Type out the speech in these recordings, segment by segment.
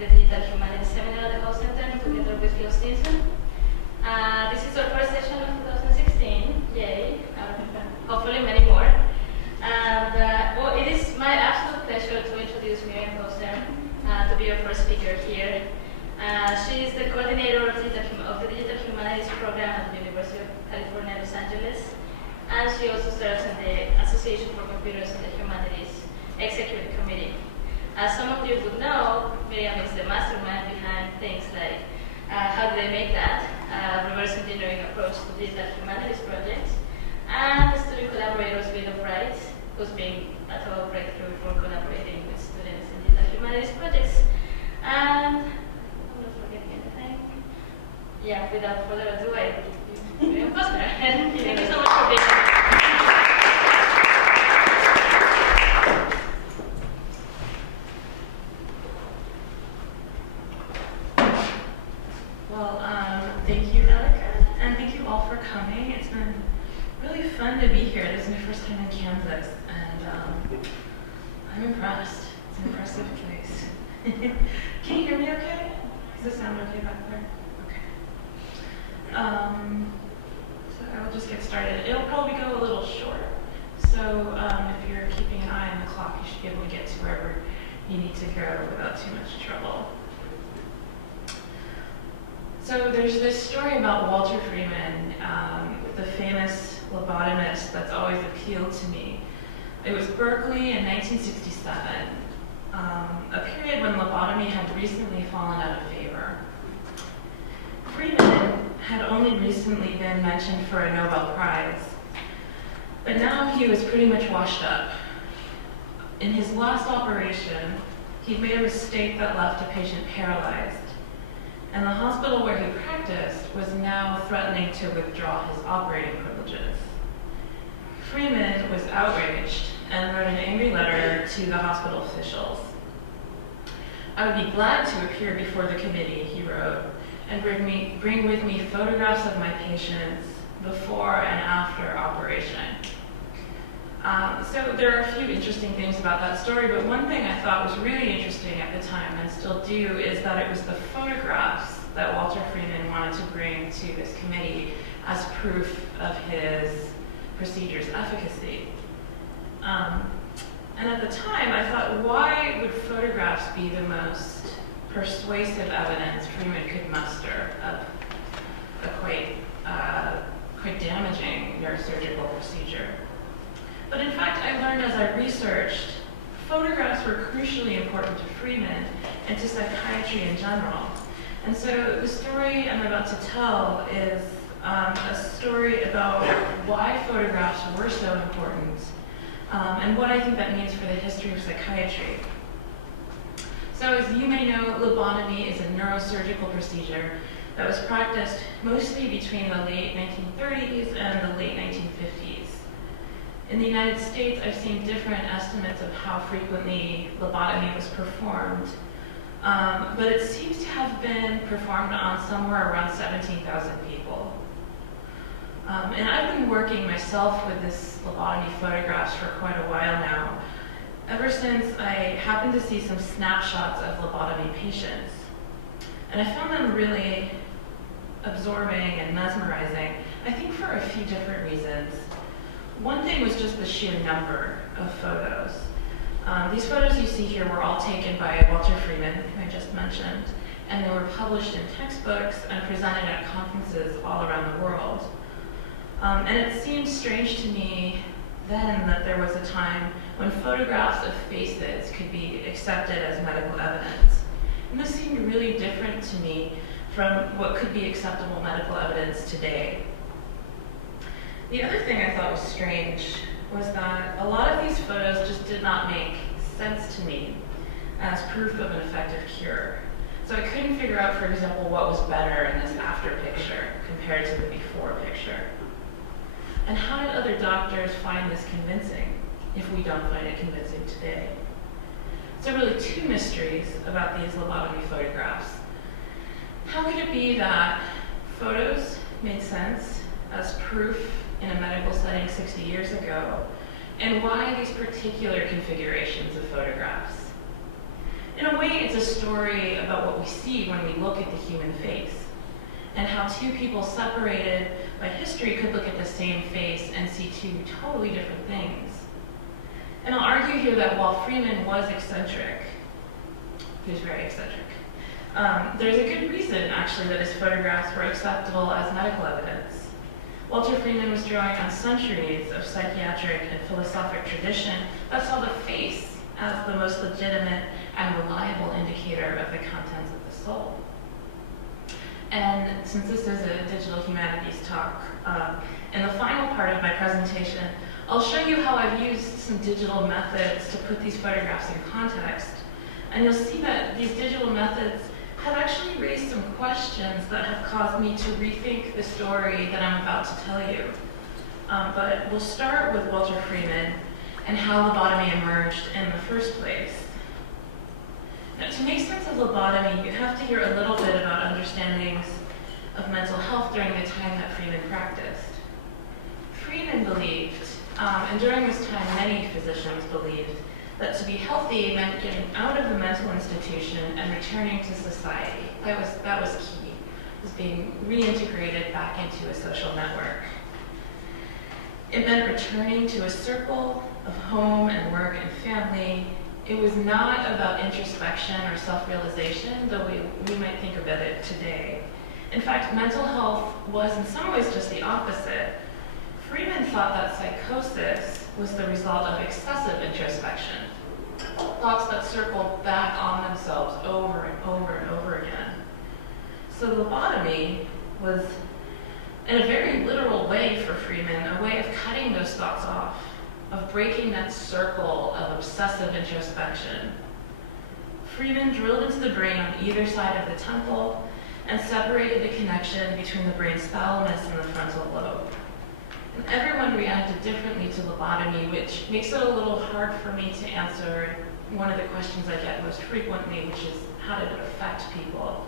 the Digital Humanities Seminar at the House Center together with Phil Stinson. This is our first session of 2016. Yay! Hopefully many more. And it is my absolute pleasure to introduce Miriam Posner to be our first speaker here. She is the coordinator of the Digital Humanities program at the University of California, Los Angeles. And she also serves on the Association for Computers and the Humanities Executive Committee. As some of you would know, Miriam is the mastermind behind things like how do they make that reverse engineering approach to digital humanities projects, and the student collaborators Bill of Rights, who's been a total breakthrough for collaborating with students in digital humanities projects. And I'm not forgetting anything. Yeah, without further ado, I give you Miriam Posner. Thank you so much for being here. Thank you, Erica, and thank you all for coming. It's been really fun to be here. This is my first time in Kansas, and I'm impressed. It's an impressive place. Can you hear me okay? Does this sound okay back there? Okay. So I will just get started. It'll probably go a little short. So if you're keeping an eye on the clock, you should be able to get to wherever you need to go without too much trouble. So there's this story about Walter Freeman, the famous lobotomist that's always appealed to me. It was Berkeley in 1967, a period when lobotomy had recently fallen out of favor. Freeman had only recently been mentioned for a Nobel Prize, but now he was pretty much washed up. In his last operation, he'd made a mistake that left a patient paralyzed. And the hospital where he practiced was now threatening to withdraw his operating privileges. Freeman was outraged and wrote an angry letter to the hospital officials. I would be glad to appear before the committee, he wrote, and bring with me photographs of my patients before and after operation. So there are a few interesting things about that story, but one thing I thought was really interesting at the time, and still do, is that it was the photographs that Walter Freeman wanted to bring to this committee as proof of his procedure's efficacy. And at the time, I thought, why would photographs be the most persuasive evidence Freeman could muster of a quite damaging neurosurgical procedure? But in fact, I learned as I researched, photographs were crucially important to Freeman and to psychiatry in general. And so the story I'm about to tell is a story about why photographs were so important and what I think that means for the history of psychiatry. So as you may know, lobotomy is a neurosurgical procedure that was practiced mostly between the late 1930s and the late 1950s. In the United States, I've seen different estimates of how frequently lobotomy was performed, but it seems to have been performed on somewhere around 17,000 people. And I've been working myself with this lobotomy photographs for quite a while now, ever since I happened to see some snapshots of lobotomy patients. And I found them really absorbing and mesmerizing, I think for a few different reasons. One thing was just the sheer number of photos. These photos you see here were all taken by Walter Freeman, who I just mentioned, and they were published in textbooks and presented at conferences all around the world. And it seemed strange to me then that there was a time when photographs of faces could be accepted as medical evidence. And this seemed really different to me from what could be acceptable medical evidence today. The other thing I thought was strange was that a lot of these photos just did not make sense to me as proof of an effective cure. So I couldn't figure out, for example, what was better in this after picture compared to the before picture. And how did other doctors find this convincing if we don't find it convincing today? So really two mysteries about these lobotomy photographs. How could it be that photos made sense as proof in a medical setting 60 years ago, and why these particular configurations of photographs? In a way, it's a story about what we see when we look at the human face, and how two people separated by history could look at the same face and see two totally different things. And I'll argue here that while Freeman was eccentric, he was very eccentric, there's a good reason, actually, that his photographs were acceptable as medical evidence. Walter Freeman was drawing on centuries of psychiatric and philosophic tradition that saw the face as the most legitimate and reliable indicator of the contents of the soul. And since this is a digital humanities talk, in the final part of my presentation, I'll show you how I've used some digital methods to put these photographs in context. And you'll see that these digital methods have actually raised some questions that have caused me to rethink the story that I'm about to tell you. But we'll start with Walter Freeman and how lobotomy emerged in the first place. Now, to make sense of lobotomy, you have to hear a little bit about understandings of mental health during the time that Freeman practiced. Freeman believed, and during this time many physicians believed, that to be healthy meant getting out of the mental institution and returning to society. That was key, was being reintegrated back into a social network. It meant returning to a circle of home and work and family. It was not about introspection or self-realization, though we might think about it today. In fact, mental health was in some ways just the opposite. Freeman thought that psychosis was the result of excessive introspection, thoughts that circled back on themselves over and over and over again. So lobotomy was, in a very literal way for Freeman, a way of cutting those thoughts off, of breaking that circle of obsessive introspection. Freeman drilled into the brain on either side of the temple and separated the connection between the brain's thalamus and the frontal lobe. And everyone reacted differently to lobotomy, which makes it a little hard for me to answer one of the questions I get most frequently, which is how did it affect people?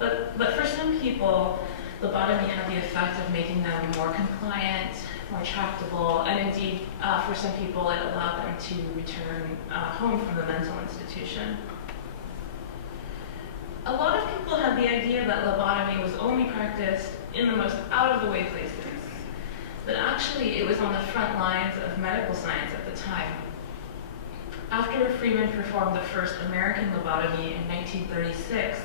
But for some people, lobotomy had the effect of making them more compliant, more tractable, and indeed, for some people, it allowed them to return home from the mental institution. A lot of people had the idea that lobotomy was only practiced in the most out-of-the-way places, but actually it was on the front lines of medical science at the time. After Freeman performed the first American lobotomy in 1936,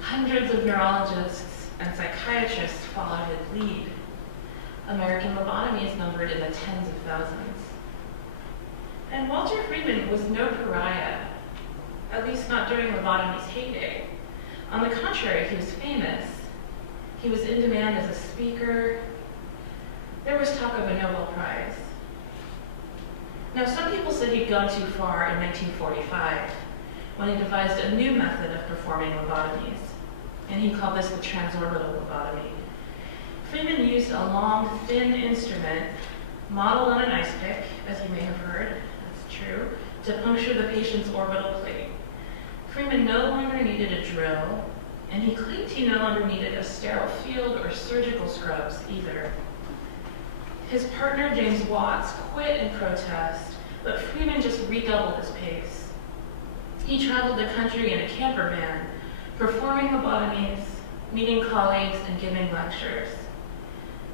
hundreds of neurologists and psychiatrists followed his lead. American lobotomy is numbered in the tens of thousands. And Walter Freeman was no pariah, at least not during lobotomy's heyday. On the contrary, he was famous. He was in demand as a speaker. There was talk of a Nobel Prize. Now, some people said he'd gone too far in 1945 when he devised a new method of performing lobotomies, and he called this the transorbital lobotomy. Freeman used a long, thin instrument modeled on an ice pick, as you may have heard, that's true, to puncture the patient's orbital plate. Freeman no longer needed a drill, and he claimed he no longer needed a sterile field or surgical scrubs either. His partner, James Watts, quit in protest, but Freeman just redoubled his pace. He traveled the country in a camper van, performing lobotomies, meeting colleagues, and giving lectures.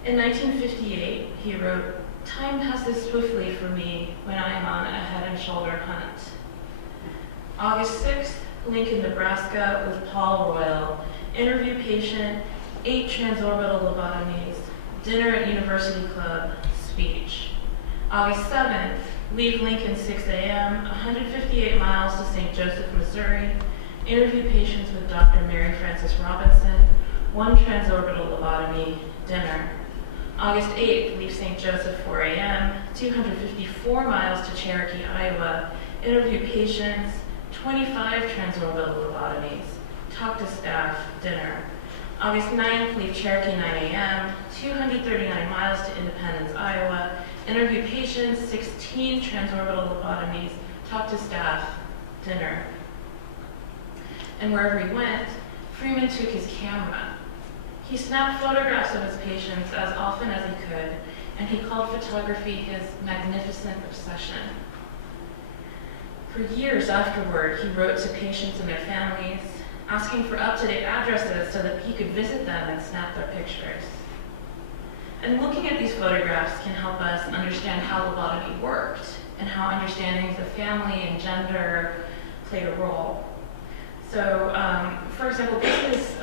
In 1958, he wrote, "Time passes swiftly for me when I am on a head and shoulder hunt." August 6th, Lincoln, Nebraska, with Paul Royal, interview patient, 8 transorbital lobotomies, dinner at University Club, speech. August 7th, leave Lincoln 6 a.m., 158 miles to St. Joseph, Missouri, interview patients with Dr. Mary Frances Robinson, 1 transorbital lobotomy, dinner. August 8th, leave St. Joseph 4 a.m., 254 miles to Cherokee, Iowa, interview patients, 25 transorbital lobotomies, talk to staff, dinner. August 9th, leave Cherokee 9 a.m., 239 miles to Independence, Iowa, interview patients, 16 transorbital lobotomies, talk to staff, dinner. And wherever he went, Freeman took his camera. He snapped photographs of his patients as often as he could, and he called photography his magnificent obsession. For years afterward, he wrote to patients and their families, asking for up-to-date addresses so that he could visit them and snap their pictures. And looking at these photographs can help us understand how lobotomy worked and how understandings of family and gender played a role. So, for example, this is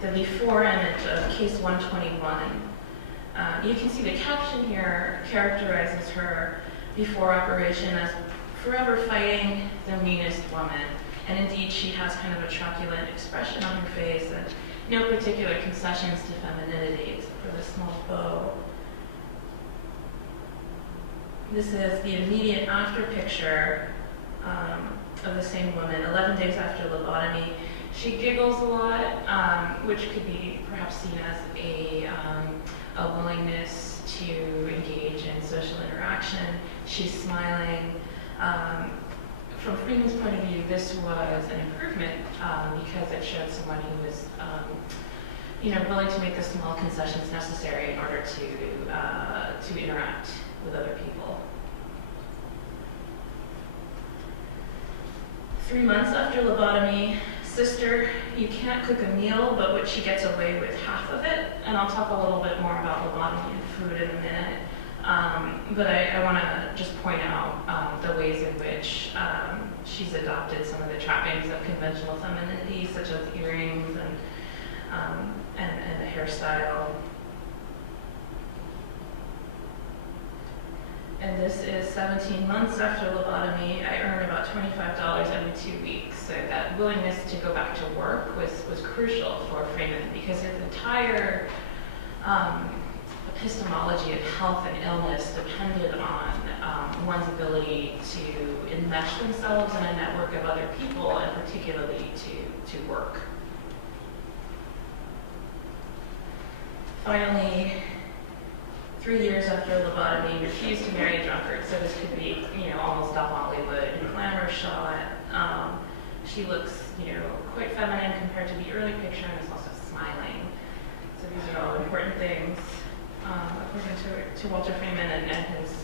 the before image of case 121. You can see the caption here characterizes her before operation as forever fighting the meanest woman. And indeed, she has kind of a truculent expression on her face and no particular concessions to femininity except for the small bow. This is the immediate after picture of the same woman, 11 days after lobotomy. She giggles a lot, which could be perhaps seen as a willingness to engage in social interaction. She's smiling. From Freeman's point of view, this was an improvement because it showed someone who was, willing to make the small concessions necessary in order to interact with other people. 3 months after lobotomy, sister, you can't cook a meal, but what she gets away with half of it. And I'll talk a little bit more about lobotomy and food in a minute. But I want to just point out the ways in which she's adopted some of the trappings of conventional femininity, such as earrings and a hairstyle. And this is 17 months after lobotomy. I earned about $25 every 2 weeks. So that willingness to go back to work was crucial for Freeman because his entire epistemology of health and illness depended on one's ability to enmesh themselves in a network of other people and particularly to work. Finally, 3 years after lobotomy, refused to marry a drunkard. So this could be, almost a Hollywood glamour shot. She looks, quite feminine compared to the early picture and is also smiling. So these are all important things, according to Walter Freeman and his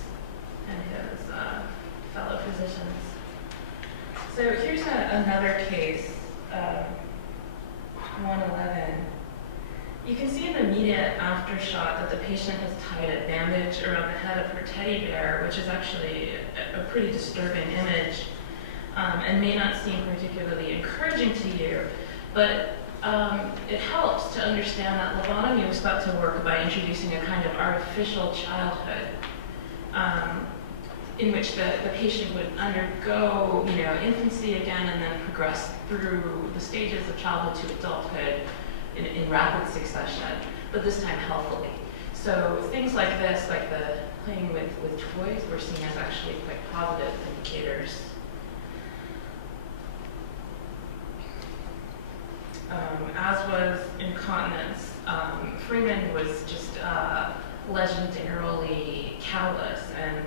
fellow physicians. So here's another case, 111. You can see in the immediate after shot that the patient has tied a bandage around the head of her teddy bear, which is actually a pretty disturbing image and may not seem particularly encouraging to you, but it helps to understand that lobotomy was thought to work by introducing a kind of artificial childhood in which the patient would undergo, infancy again and then progress through the stages of childhood to adulthood in rapid succession, but this time healthily. So things like this, like the playing with toys, were seen as actually quite positive indicators. As was incontinence, Freeman was just legendarily callous, and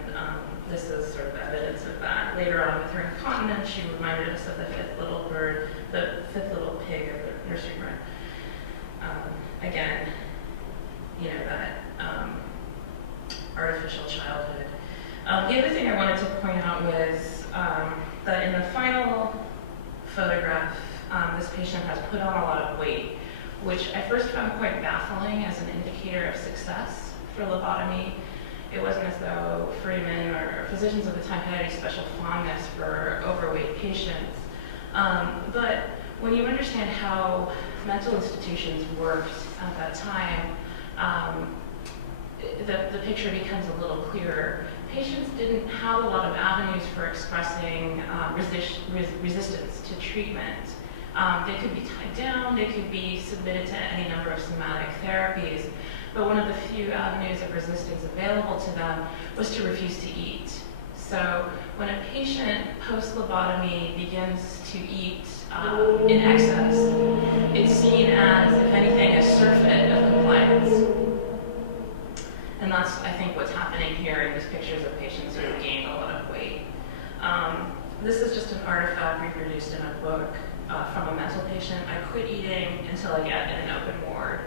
this is sort of evidence of that. Later on with her incontinence, she reminded us of the fifth little bird, the fifth little pig of the nursery rhyme. Again, that artificial childhood. The other thing I wanted to point out was that in the final photograph, this patient has put on a lot of weight, which I first found quite baffling as an indicator of success for lobotomy. It wasn't as though Freeman or physicians at the time had any special fondness for overweight patients. But when you understand how mental institutions worked at that time, the picture becomes a little clearer. Patients didn't have a lot of avenues for expressing resistance to treatment. They could be tied down, they could be submitted to any number of somatic therapies, but one of the few avenues of resistance available to them was to refuse to eat. So when a patient post-lobotomy begins to eat in excess, it's seen as, if anything, a surfeit of compliance. And that's, I think, what's happening here in these pictures of patients who have gained a lot of weight. This is just an artifact reproduced in a book from a mental patient. I quit eating until I get in an open ward.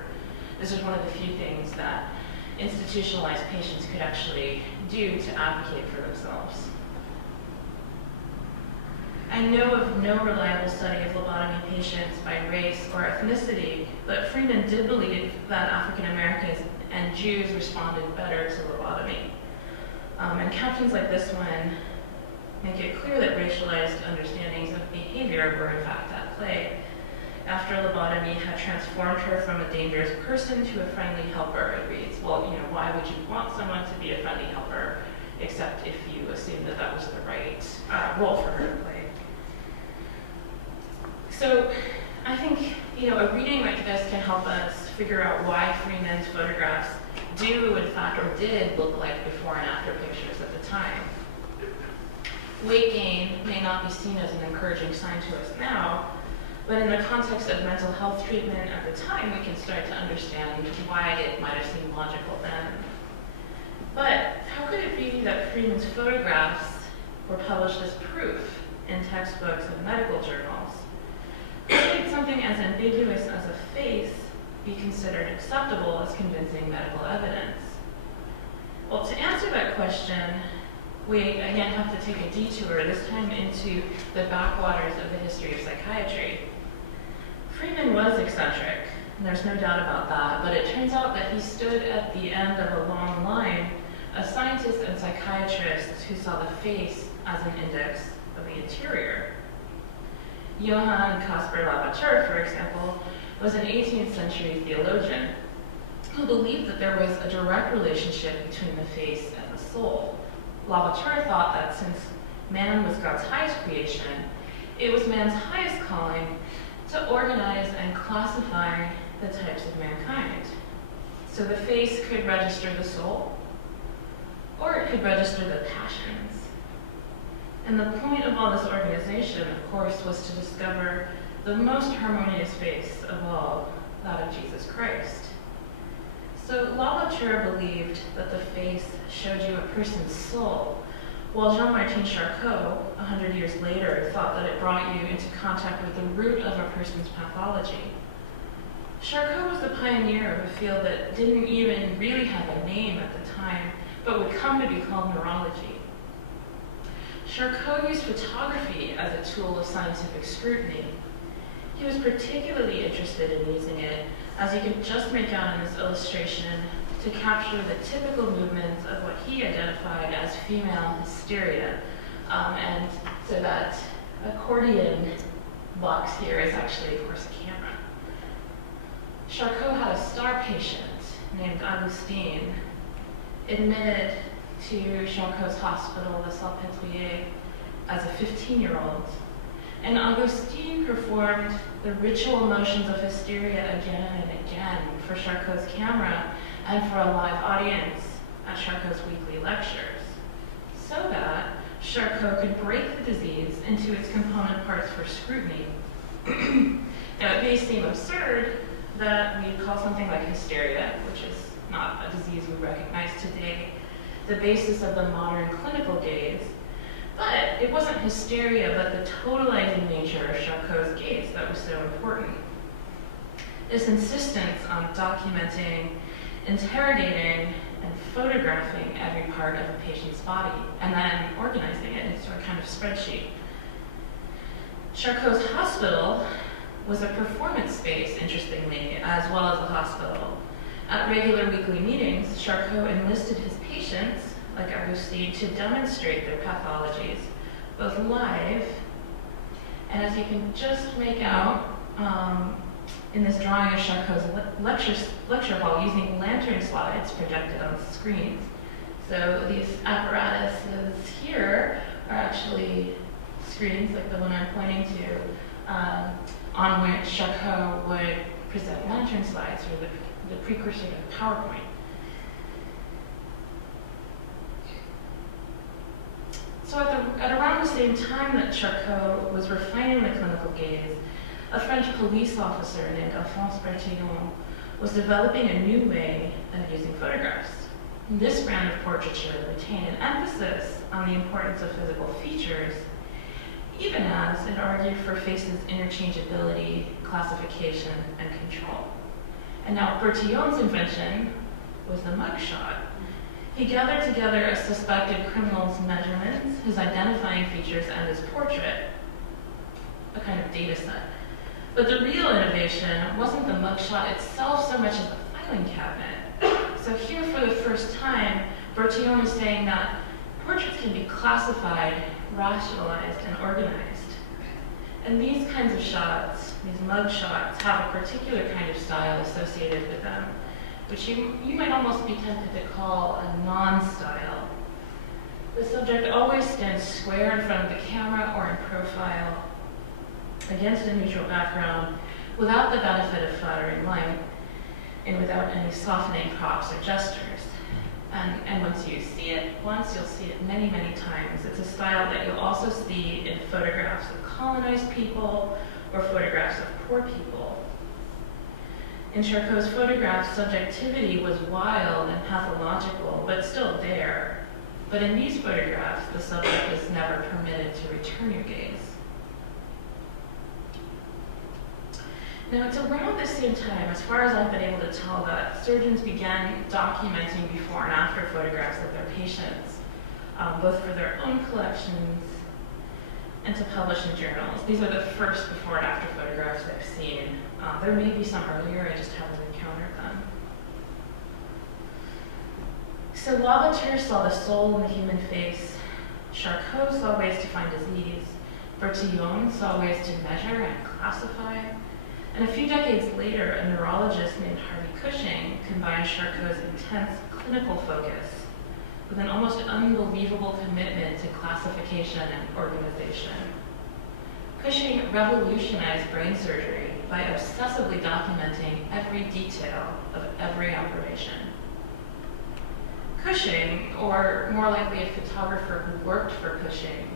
This is one of the few things that institutionalized patients could actually do to advocate for themselves. I know of no reliable study of lobotomy patients by race or ethnicity, but Freeman did believe that African Americans and Jews responded better to lobotomy. And captions like this one make it clear that racialized understandings of behavior were in fact at play. After lobotomy had transformed her from a dangerous person to a friendly helper, it reads, well, why would you want someone to be a friendly helper, except if you assume that that was the right role for her to play. So I think, a reading like this can help us figure out why Freeman's photographs do, in fact, or did look like before and after pictures at the time. Weight gain may not be seen as an encouraging sign to us now, but in the context of mental health treatment at the time, we can start to understand why it might have seemed logical then. But how could it be that Freeman's photographs were published as proof in textbooks and medical journals? How could something as ambiguous as a face be considered acceptable as convincing medical evidence? Well, to answer that question, we again have to take a detour, this time into the backwaters of the history of psychiatry. Freeman was eccentric, and there's no doubt about that, but it turns out that he stood at the end of a long line of scientists and psychiatrists who saw the face as an index of the interior. Johann Caspar Lobotomy, for example, was an 18th century theologian who believed that there was a direct relationship between the face and the soul. Lobotomy thought that since man was God's highest creation, it was man's highest calling to organize and classify the types of mankind. So the face could register the soul, or it could register the passions. And the point of all this organization, of course, was to discover the most harmonious face of all, that of Jesus Christ. So Lobotomy believed that the face showed you a person's soul, while Jean-Martin Charcot, 100 years later, thought that it brought you into contact with the root of a person's pathology. Charcot was the pioneer of a field that didn't even really have a name at the time, but would come to be called neurology. Charcot used photography as a tool of scientific scrutiny. He was particularly interested in using it, as you can just make out in this illustration, to capture the typical movements of what he identified as female hysteria. And so that accordion box here is actually, of course, a camera. Charcot had a star patient named Augustine, admitted to Charcot's hospital, the Salpêtrière, as a 15-year-old. And Augustine performed the ritual motions of hysteria again and again for Charcot's camera and for a live audience at Charcot's weekly lectures, so that Charcot could break the disease into its component parts for scrutiny. Now, it may seem absurd that we call something like hysteria, which is not a disease we recognize today, the basis of the modern clinical gaze, but it wasn't hysteria, but the totalizing nature of Charcot's gaze that was so important. This insistence on documenting, interrogating, and photographing every part of a patient's body, and then organizing it into a kind of spreadsheet. Charcot's hospital was a performance space, interestingly, as well as a hospital. At regular weekly meetings, Charcot enlisted his patients, like Augustine, to demonstrate their pathologies, both live, and as you can just make out in this drawing of Charcot's lecture hall, using lantern slides projected on screens. So these apparatuses here are actually screens, like the one I'm pointing to, on which Charcot would present lantern slides, or the precursor to PowerPoint. So at around the same time that Charcot was refining the clinical gaze, a French police officer named Alphonse Bertillon was developing a new way of using photographs. This brand of portraiture retained an emphasis on the importance of physical features, even as it argued for faces' interchangeability, classification, and control. And now Bertillon's invention was the mugshot. He gathered together a suspected criminal's measurements, his identifying features, and his portrait, a kind of data set. But the real innovation wasn't the mugshot itself so much as the filing cabinet. So here for the first time, Bertillon is saying that portraits can be classified, rationalized, and organized. And these kinds of shots, these mug shots, have a particular kind of style associated with them, which you might almost be tempted to call a non-style. The subject always stands square in front of the camera or in profile, against a neutral background, without the benefit of flattering light, and without any softening props or gestures. And once you see it once, you'll see it many, many times. It's a style that you'll also see in photographs of colonized people or photographs of poor people. In Charcot's photographs, subjectivity was wild and pathological, but still there. But in these photographs, the subject is never permitted to return your gaze. Now, it's around the same time, as far as I've been able to tell, that surgeons began documenting before and after photographs of their patients, both for their own collections and to publish in journals. These are the first before and after photographs I've seen. There may be some earlier, I just haven't encountered them. So Lobotomy saw the soul in the human face. Charcot saw ways to find disease. Bertillon saw ways to measure and classify. And a few decades later, a neurologist named Harvey Cushing combined Charcot's intense clinical focus with an almost unbelievable commitment to classification and organization. Cushing revolutionized brain surgery by obsessively documenting every detail of every operation. Cushing, or more likely a photographer who worked for Cushing,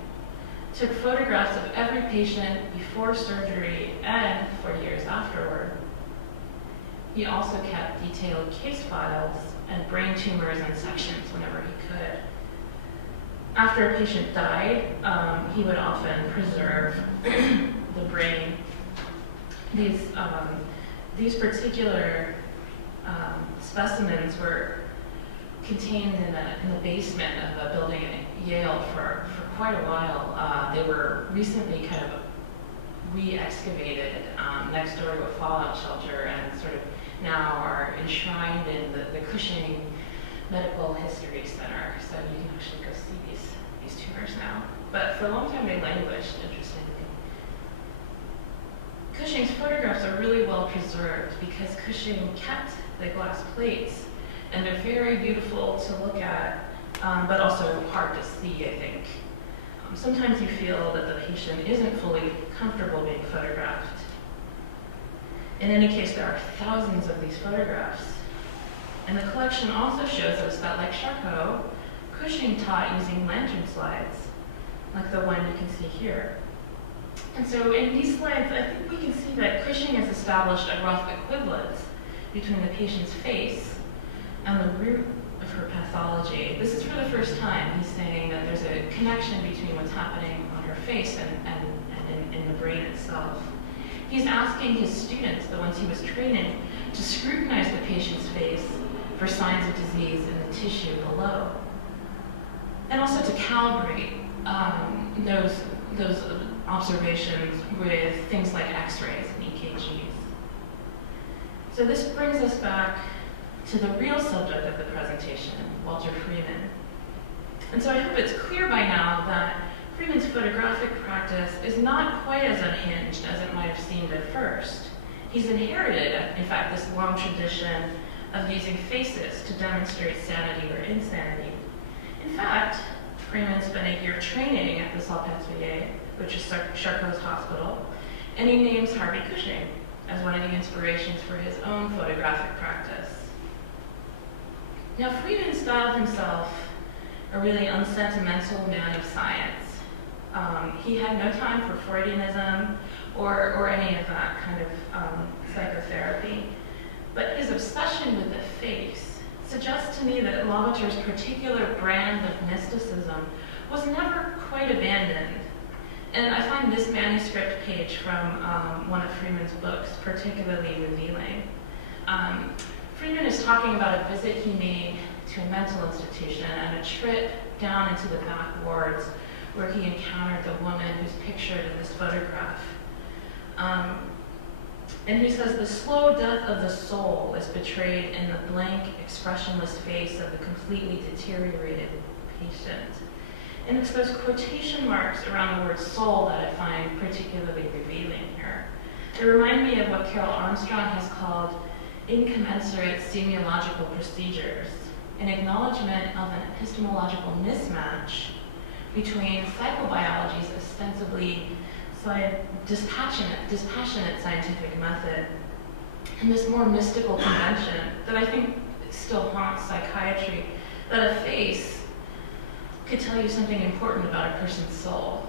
took photographs of every patient before surgery and for years afterward. He also kept detailed case files and brain tumors and sections whenever he could. After a patient died, he would often preserve the brain. These particular specimens were contained in the basement of a building at Yale for quite a while. They were recently kind of re-excavated next door to a fallout shelter and sort of now are enshrined in the Cushing Medical History Center. So you can actually go see these tumors now. But for a long time they languished, interestingly. Cushing's photographs are really well preserved because Cushing kept the glass plates, and they're very beautiful to look at, but also hard to see, I think. Sometimes you feel that the patient isn't fully comfortable being photographed. In any case, there are thousands of these photographs. And the collection also shows us that, like Charcot, Cushing taught using lantern slides, like the one you can see here. And so in these slides, I think we can see that Cushing has established a rough equivalence between the patient's face and the root of her pathology. This is for the first time he's saying that there's a connection between what's happening on her face and in the brain itself. He's asking his students, the ones he was training, to scrutinize the patient's face for signs of disease in the tissue below. And also to calibrate those observations with things like x-rays and EKGs. So this brings us back to the real subject of the presentation, Walter Freeman. And so I hope it's clear by now that Freeman's photographic practice is not quite as unhinged as it might have seemed at first. He's inherited, in fact, this long tradition of using faces to demonstrate sanity or insanity. In fact, Freeman spent a year training at the Salpêtrière, which is Charcot's hospital, and he names Harvey Cushing as one of the inspirations for his own photographic practice. Now, Freeman styled himself a really unsentimental man of science. He had no time for Freudianism or any of that kind of psychotherapy. But his obsession with the face suggests to me that Lobotomy's particular brand of mysticism was never quite abandoned. And I find this manuscript page from one of Freeman's books particularly revealing. Freeman is talking about a visit he made to a mental institution and a trip down into the back wards where he encountered the woman who's pictured in this photograph. And he says, the slow death of the soul is betrayed in the blank, expressionless face of the completely deteriorated patient. And it's those quotation marks around the word soul that I find particularly revealing here. They remind me of what Carol Armstrong has called incommensurate semiological procedures, an acknowledgement of an epistemological mismatch between psychobiology's ostensibly dispassionate scientific method and this more mystical convention that I think still haunts psychiatry, that a face could tell you something important about a person's soul.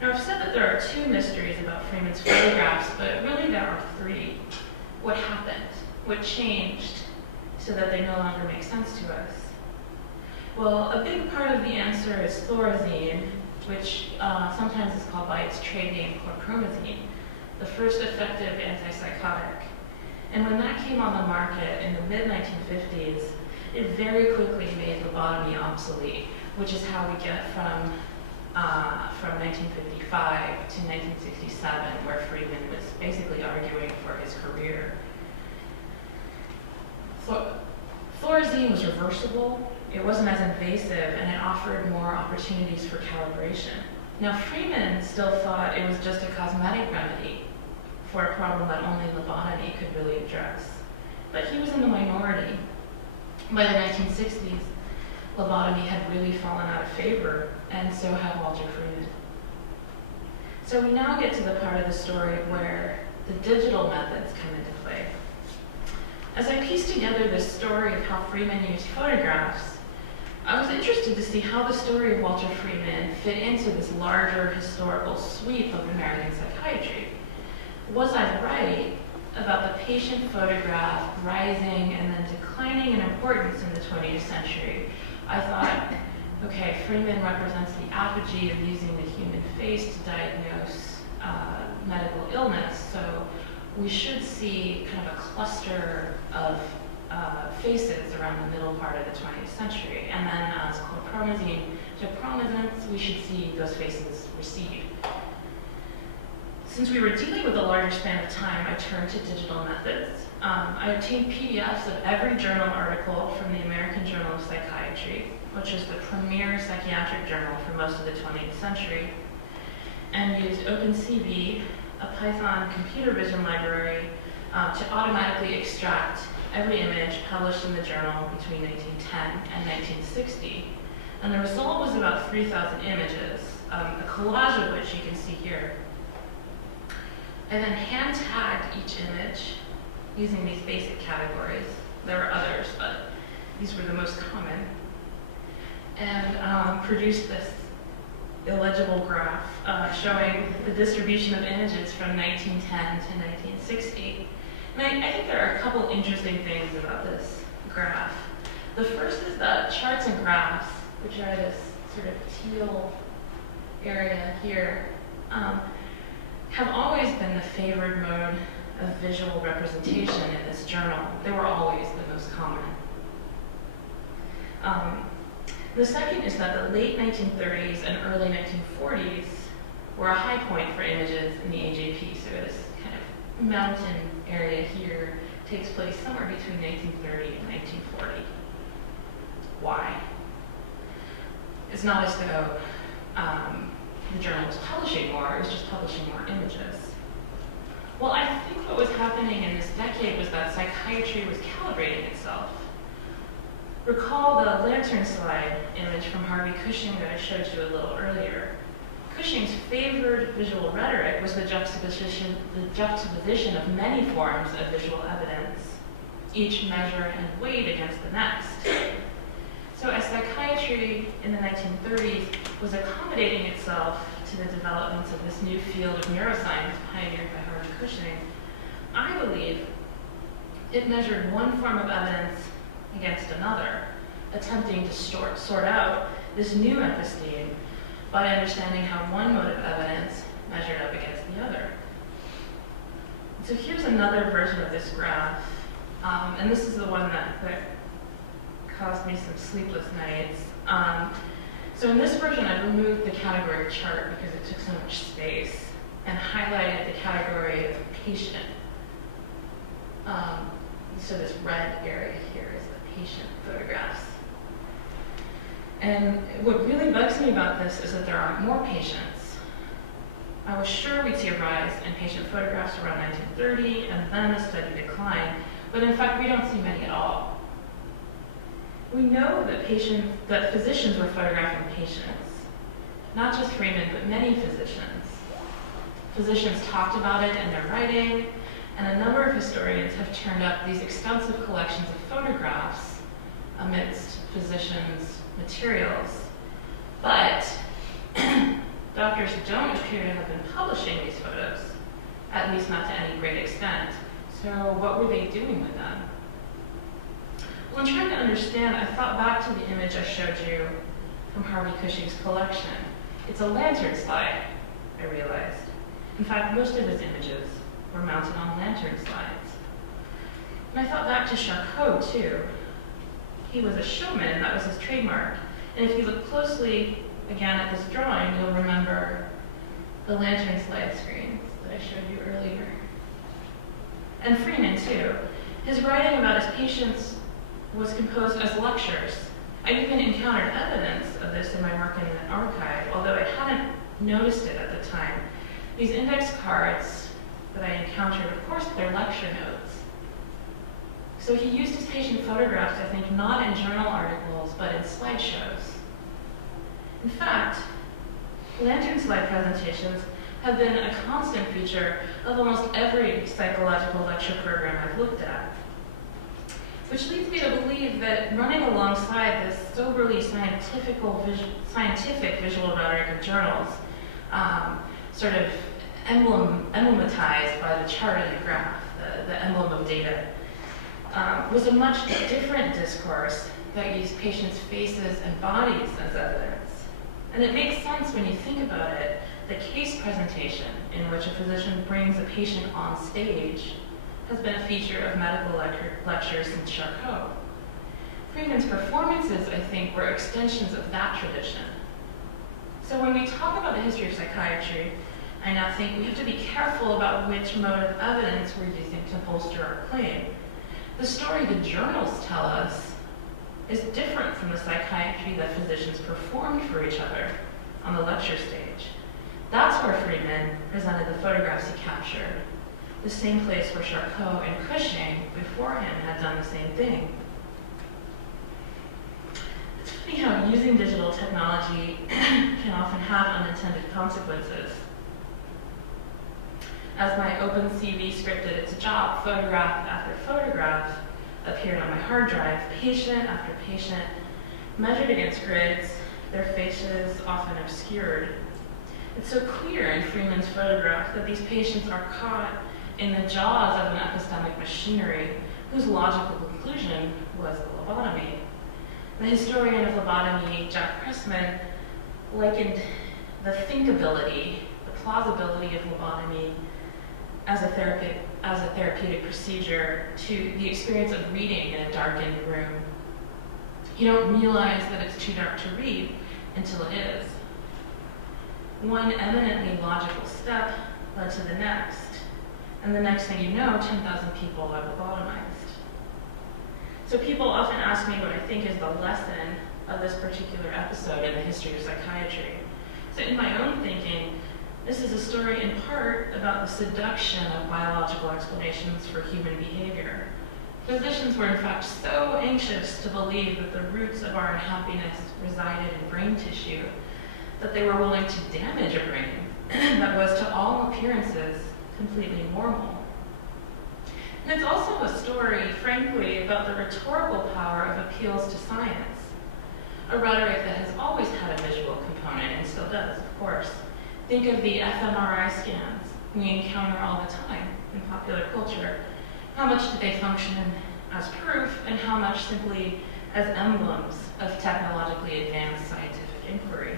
Now, I've said that there are two mysteries about Freeman's photographs, but really there are three. What happened? What changed so that they no longer make sense to us? Well, a big part of the answer is thorazine, which sometimes is called by its trade name chlorpromazine, the first effective antipsychotic. And when that came on the market in the mid-1950s, it very quickly made lobotomy obsolete, which is how we get from 1955 to 1967, where Freeman was basically arguing for his career. Thorazine was reversible, it wasn't as invasive, and it offered more opportunities for calibration. Now, Freeman still thought it was just a cosmetic remedy for a problem that only lobotomy could really address. But he was in the minority. By the 1960s, lobotomy had really fallen out of favor, and so had Walter Freeman. So we now get to the part of the story where the digital methods come into play. As I pieced together this story of how Freeman used photographs, I was interested to see how the story of Walter Freeman fit into this larger historical sweep of American psychiatry. Was I right about the patient photograph rising and then declining in importance in the 20th century? I thought, okay, Freeman represents the apogee of using the human face to diagnose medical illness, so we should see kind of a cluster of faces around the middle part of the 20th century. And then as chlorpromazine took prominence, we should see those faces recede. Since we were dealing with a larger span of time, I turned to digital methods. I obtained PDFs of every journal article from the American Journal of Psychiatry, which is the premier psychiatric journal for most of the 20th century, and used OpenCV, a Python computer vision library, to automatically extract every image published in the journal between 1910 and 1960. And the result was about 3,000 images, a collage of which you can see here. I then hand-tagged each image using these basic categories. There were others, but these were the most common. And produced this illegible graph showing the distribution of images from 1910 to 1960. And I think there are a couple interesting things about this graph. The first is that charts and graphs, which are this sort of teal area here, have always been the favored mode of visual representation in this journal. They were always the most common. The second is that the late 1930s and early 1940s were a high point for images in the AJP. So this kind of mountain area here takes place somewhere between 1930 and 1940. Why? It's not as though the journal was publishing more, it was just publishing more images. Well, I think what was happening in this decade was that psychiatry was calibrating itself. Recall the lantern slide image from Harvey Cushing that I showed you a little earlier. Cushing's favored visual rhetoric was the juxtaposition of many forms of visual evidence, each measured and weighed against the next. So as psychiatry in the 1930s was accommodating itself to the developments of this new field of neuroscience pioneered by Harvey Cushing, I believe it measured one form of evidence against another, attempting to sort out this new episteme by understanding how one mode of evidence measured up against the other. So here's another version of this graph, and this is the one that caused me some sleepless nights. So in this version, I removed the category chart because it took so much space. and highlighted the category of patient. So this red area here is the patient photographs. And what really bugs me about this is that there aren't more patients. I was sure we'd see a rise in patient photographs around 1930 and then a steady decline, but in fact we don't see many at all. We know that physicians were photographing patients, not just Freeman, but many physicians. Physicians talked about it in their writing, and a number of historians have turned up these extensive collections of photographs amidst physicians' materials. But doctors don't appear to have been publishing these photos, at least not to any great extent. So what were they doing with them? Well, in trying to understand, I thought back to the image I showed you from Harvey Cushing's collection. It's a lantern slide, I realized. In fact, most of his images were mounted on lantern slides. And I thought back to Charcot, too. He was a showman, that was his trademark. And if you look closely again at this drawing, you'll remember the lantern slide screens that I showed you earlier. And Freeman, too. His writing about his patients was composed as lectures. I even encountered evidence of this in my work in the archive, although I hadn't noticed it at the time. These index cards that I encountered, of course, they're lecture notes. So he used his patient photographs, I think, not in journal articles, but in slideshows. In fact, lantern slide presentations have been a constant feature of almost every psychological lecture program I've looked at. Which leads me to believe that running alongside this soberly scientific visual rhetoric of journals, sort of emblematized by the chart and the graph, the emblem of data, was a much different discourse that used patients' faces and bodies as evidence. And it makes sense when you think about it. The case presentation in which a physician brings a patient on stage has been a feature of medical lectures since Charcot. Freeman's performances, I think, were extensions of that tradition. So when we talk about the history of psychiatry, I now think we have to be careful about which mode of evidence we're using to bolster our claim. The story the journals tell us is different from the psychiatry that physicians performed for each other on the lecture stage. That's where Freeman presented the photographs he captured, the same place where Charcot and Cushing before him had done the same thing. It's funny how using digital technology can often have unintended consequences. As my OpenCV script did its job, photograph after photograph appeared on my hard drive, patient after patient, measured against grids, their faces often obscured. It's so clear in Freeman's photograph that these patients are caught in the jaws of an epistemic machinery whose logical conclusion was the lobotomy. The historian of lobotomy, Jack Pressman, likened the thinkability, the plausibility of lobotomy as a therapeutic procedure to the experience of reading in a darkened room. You don't realize that it's too dark to read until it is. One eminently logical step led to the next, and the next thing you know, 10,000 people are lobotomized. So people often ask me what I think is the lesson of this particular episode in the history of psychiatry. So in my own thinking, this is a story in part about the seduction of biological explanations for human behavior. Physicians were in fact so anxious to believe that the roots of our unhappiness resided in brain tissue that they were willing to damage a brain that was to all appearances completely normal. And it's also a story, frankly, about the rhetorical power of appeals to science, a rhetoric that has always had a visual component and still does, of course. Think of the fMRI scans we encounter all the time in popular culture. How much do they function as proof, and how much simply as emblems of technologically advanced scientific inquiry?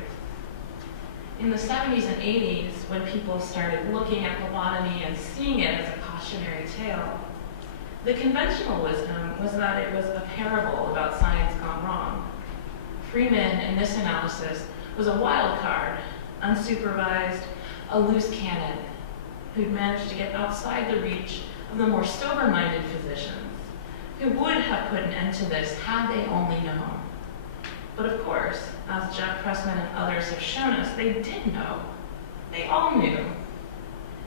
In the 70s and 80s, when people started looking at lobotomy and seeing it as a cautionary tale, the conventional wisdom was that it was a parable about science gone wrong. Freeman, in this analysis, was a wild card, unsupervised, a loose cannon, who'd managed to get outside the reach of the more sober-minded physicians, who would have put an end to this had they only known. But of course, as Jack Pressman and others have shown us, they did know. They all knew.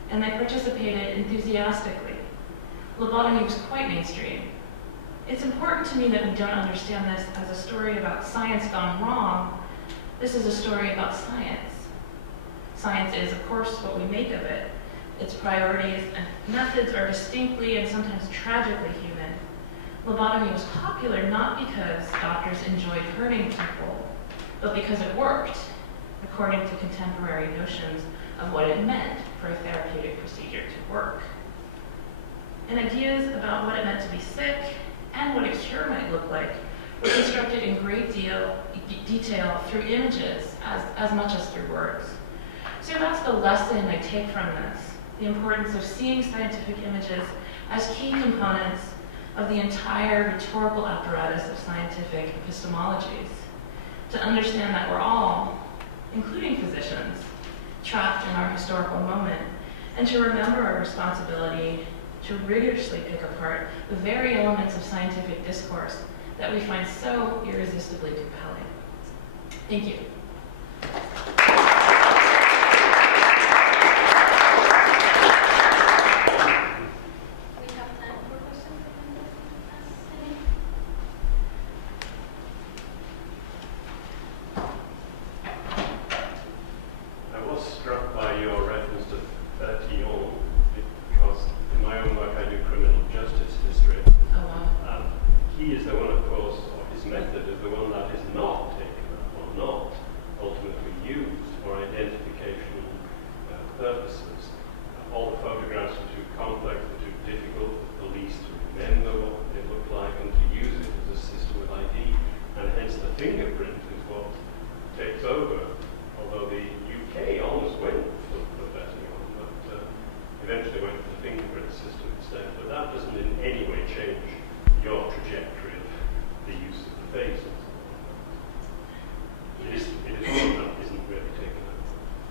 And they participated enthusiastically. Lobotomy was quite mainstream. It's important to me that we don't understand this as a story about science gone wrong. This is a story about science. Science is, of course, what we make of it. Its priorities and methods are distinctly and sometimes tragically human. Lobotomy was popular not because doctors enjoyed hurting people, but because it worked, according to contemporary notions of what it meant for a therapeutic procedure to work. And ideas about what it meant to be sick and what a cure might look like were constructed in great detail through images as much as through words. So that's the lesson I take from this, the importance of seeing scientific images as key components of the entire rhetorical apparatus of scientific epistemologies, to understand that we're all, including physicians, trapped in our historical moment, and to remember our responsibility to rigorously pick apart the very elements of scientific discourse that we find so irresistibly compelling. Thank you.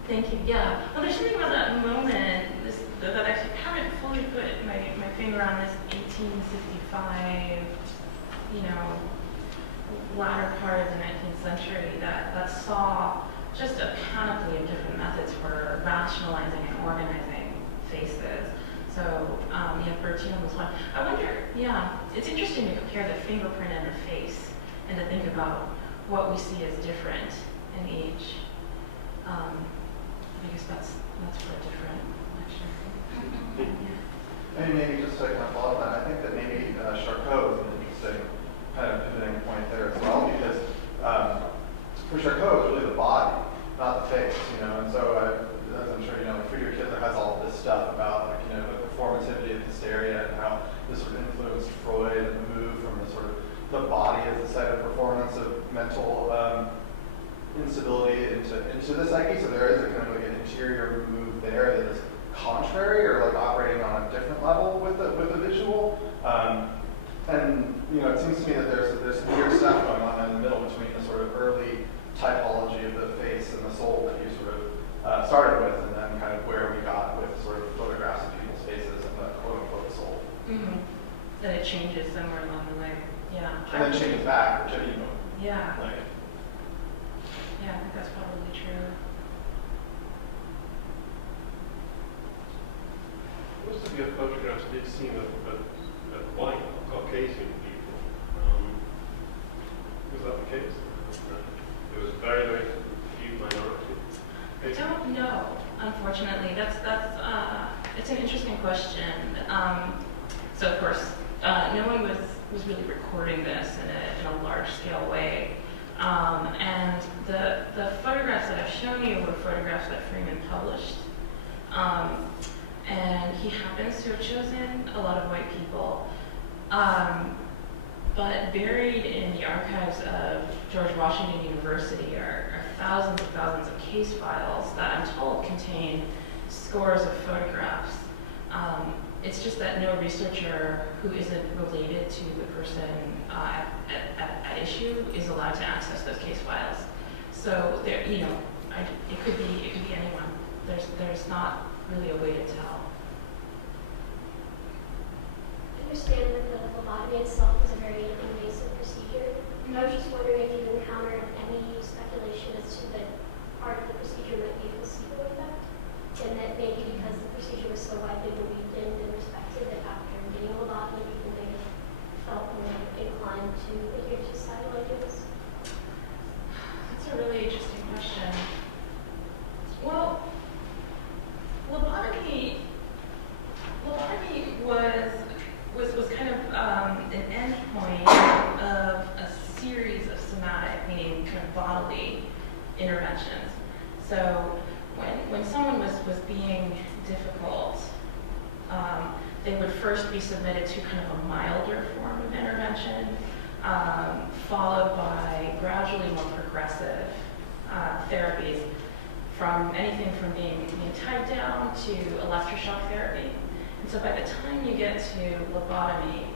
Thank you. Yeah. Well, there's something about that moment that I haven't fully put my finger on, this 1865, latter part of the 19th century that saw just a panoply of different methods for rationalizing and organizing faces. So, Bertillon was one. I wonder, it's interesting to compare the fingerprint and the face and to think about what we see as different in each. I guess that's for a different lecture. And maybe just to kind of follow that, I think that maybe Charcot is an interesting kind of pivoting point there as well, because for Charcot, it's really the body, not the face, and so as I'm sure Friedrich Hitler has all of this stuff about the performativity of hysteria and how this sort of influenced Freud and the move from the sort of the body as the site of performance of mental instability into the psyche. So there is a kind of like an interior move there that is contrary or like operating on a different level with the visual. And it seems to me that there's some weird stuff going on in the middle between the sort of early typology of the face and the soul that you sort of started with, and then kind of where we got with sort of photographs of people's faces and the quote unquote soul. Mm-hmm. That it changes somewhere along the way. Yeah. And then changes back, which yeah. Like, yeah, I think that's probably true. Most of your photographs did seem of white, Caucasian people. Was that the case? There was very, very few minorities. I don't know, unfortunately. That's it's an interesting question. So of course, no one was really recording this in a large scale way. And the photographs that I've shown you were photographs that Freeman published. And he happens to have chosen a lot of white people. But buried in the archives of George Washington University are thousands and thousands of case files that I'm told contain scores of photographs. It's just that no researcher who isn't related to the person at issue is allowed to access those case files. So there, it could be anyone. There's not really a way to tell. understand that the lobotomy itself is a very invasive procedure. I was just wondering if you encountered any speculation as to that part of the procedure might be a placebo effect, and that maybe because the procedure was so widely believed in and respected that after getting a lobotomy, people may have felt more inclined to adhere to societal ideals. That's a really interesting question. Well, lobotomy was kind of an end point of a series of somatic, meaning kind of bodily interventions. So when someone was being difficult, they would first be submitted to kind of a milder form of intervention, followed by gradually more progressive therapies, from anything from being tied down to electroshock therapy. And so by the time you get to lobotomy,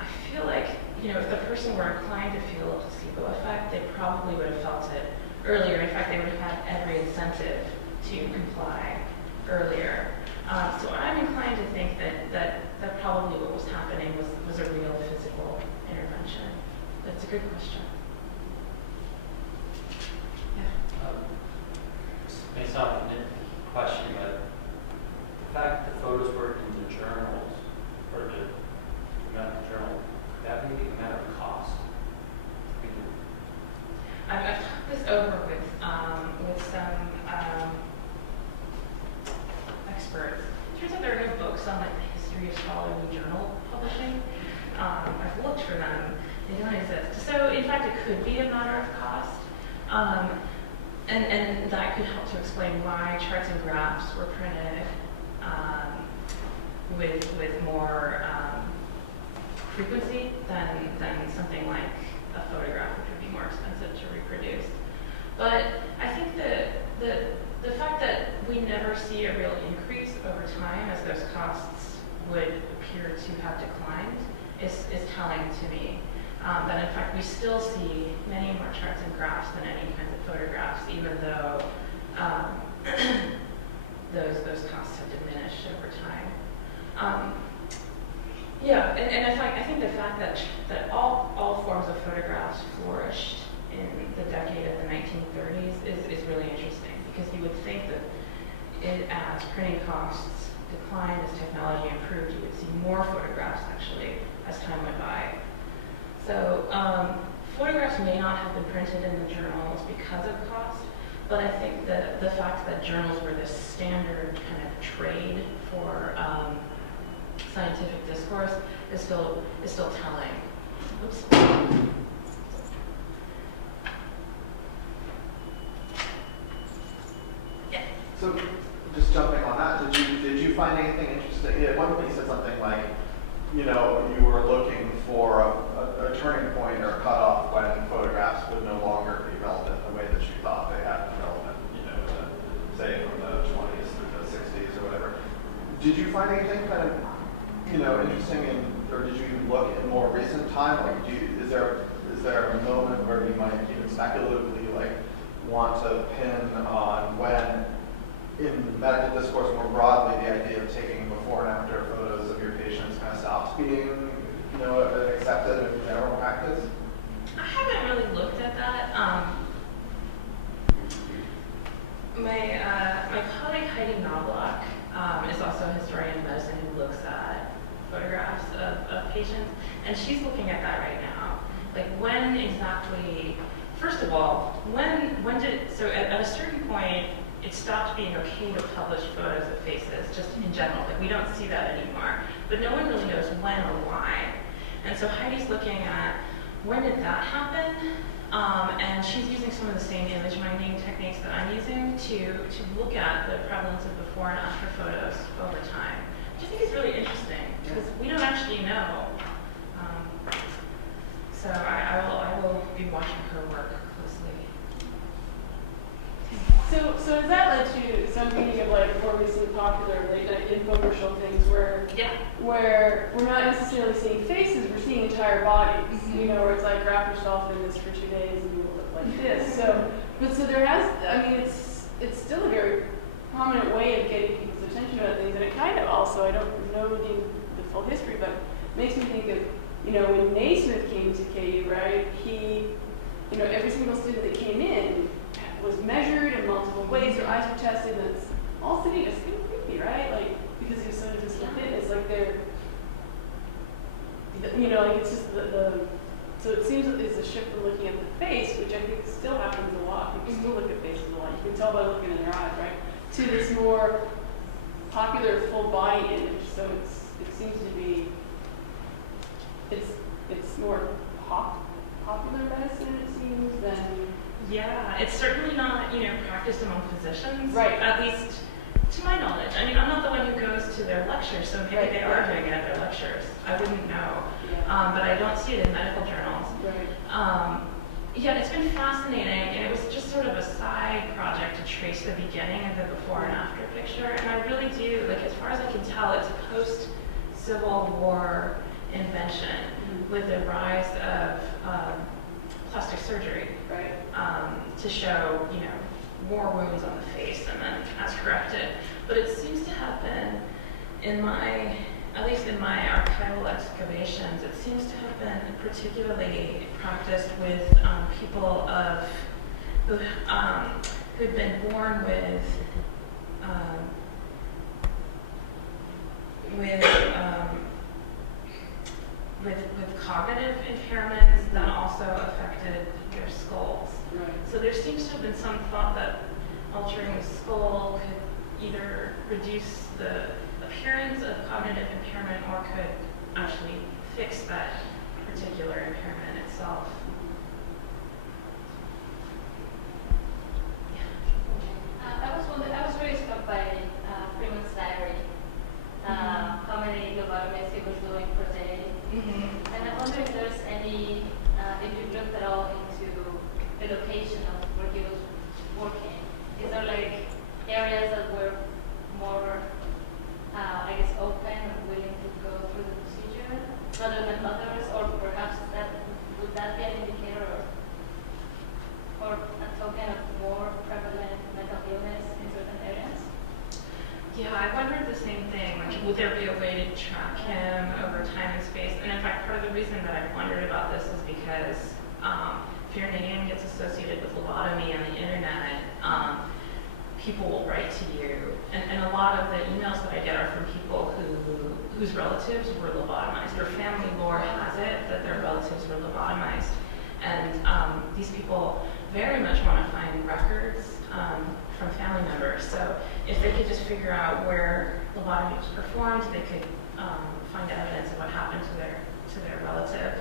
I feel like, if the person were inclined to feel a placebo effect, they probably would have felt it earlier. In fact, they would have had every incentive to comply earlier. So I'm inclined to think that probably what was happening was a real physical intervention. That's a good question. Yeah. This may sound a question, but the fact that photos were in the journals, or the medical journal, could that be a matter of cost? I've talked this over with some experts. Turns out there are no books on the history of scholarly journal publishing. I've looked for them; they don't exist. So, in fact, it could be a matter of cost, and that could help to explain why charts and graphs were printed with more frequency than something like a photograph, which would be more expensive to reproduce. But I think the fact that we never see a real increase over time as those costs would appear to have declined is telling to me. That in fact we still see many more charts and graphs than any kinds of photographs, even though those costs have diminished over time. Yeah, and I think the fact that all forms of photographs flourished in the decade of the 1930s is really interesting, because you would think that as printing costs declined, as technology improved, you would see more photographs actually as time went by. So photographs may not have been printed in the journals because of cost, but I think that the fact that journals were this standard kind of trade for scientific discourse is still telling. Oops. Yeah. So, just jumping on that, did you find anything interesting? At one point you said something like, you were looking for a turning point or a cutoff when photographs would no longer be relevant the way that you thought they had been relevant, say from the 20s through the 60s or whatever. Did you find anything kind of, interesting or did you look in more recent time? Like, is there a moment where you might even speculatively want to pin on when, in medical discourse more broadly, the idea of taking before and after photos of your patients kind of stops being, an accepted and general practice? I haven't really looked at that. My colleague Heidi Knobloch is also a historian of medicine who looks at photographs of patients, and she's looking at that right now. Like, when exactly? First of all, when did so at a certain point it stopped being okay to publish photos of faces, just in general. Like, we don't see that anymore. But no one really knows when or why. And so Heidi's looking at when did that happen, and she's using some of the same image mining techniques that I'm using to look at the prevalence of before and after photos over time, which I think is really interesting, because we don't actually know. So I will be watching her work closely. So has that led to some meaning of more recently popular late night infomercial things where we're not necessarily seeing faces, we're seeing entire bodies, where it's like wrap yourself in this for 2 days and you will look like this. So there has, it's still a very prominent way of getting people's attention about things, and it kind of also, I don't know the full history, but makes me think of, when Naismith came to KU, right? He, every single student that came in was measured in multiple ways, their eyes were tested, and it's all sitting, it's kind of creepy, right? Like, because he was so into physical fitness, like like it's just so it seems that there's a shift from looking at the face, which I think still happens a lot. People still look at faces a lot. You can tell by looking in their eyes, right? To this more popular full body image. So it seems to be it's more popular medicine, it seems, than Yeah, it's certainly not, practiced among physicians. Right. At least to my knowledge. I mean, I'm not the one who goes to their lectures, so maybe they are doing it at their lectures. I wouldn't know. Yeah. But I don't see it in medical journals. Right. Yeah, it's been fascinating, and it was just sort of a side project to trace the beginning of the before and after picture. And I really do, like, as far as I can tell, it's a post-Civil War invention with the rise of plastic surgery, Right. to show, war wounds on the face and then as corrected. But it seems to have been, at least in my archival excavations, it seems to have been particularly practiced with people who've been born with cognitive impairments that also affected their skulls. Right. So there seems to have been some thought that altering the skull could either reduce the appearance of cognitive impairment or could actually fix that particular impairment itself. I was really struck by Freeman's diary, how many lobotomies he was doing per day. And I wonder if there's any, if you've looked at all into the location of where he was working. Is there like areas that were more, open and willing to go through the procedure rather than others, or perhaps would that be an indicator or a token of more prevalent mental illness in certain areas? Yeah, I wondered the same thing. Like, would there be a way to track him over time and space? And in fact, part of the reason that I wondered about this is because if your name gets associated with lobotomy on the internet, people will write to you. And a lot of the emails that I get are from people whose relatives were lobotomized. Their family lore has it that their relatives were lobotomized. And these people very much want to find records from family members. So if they could just figure out where lobotomy was performed, they could find evidence of what happened to their relative.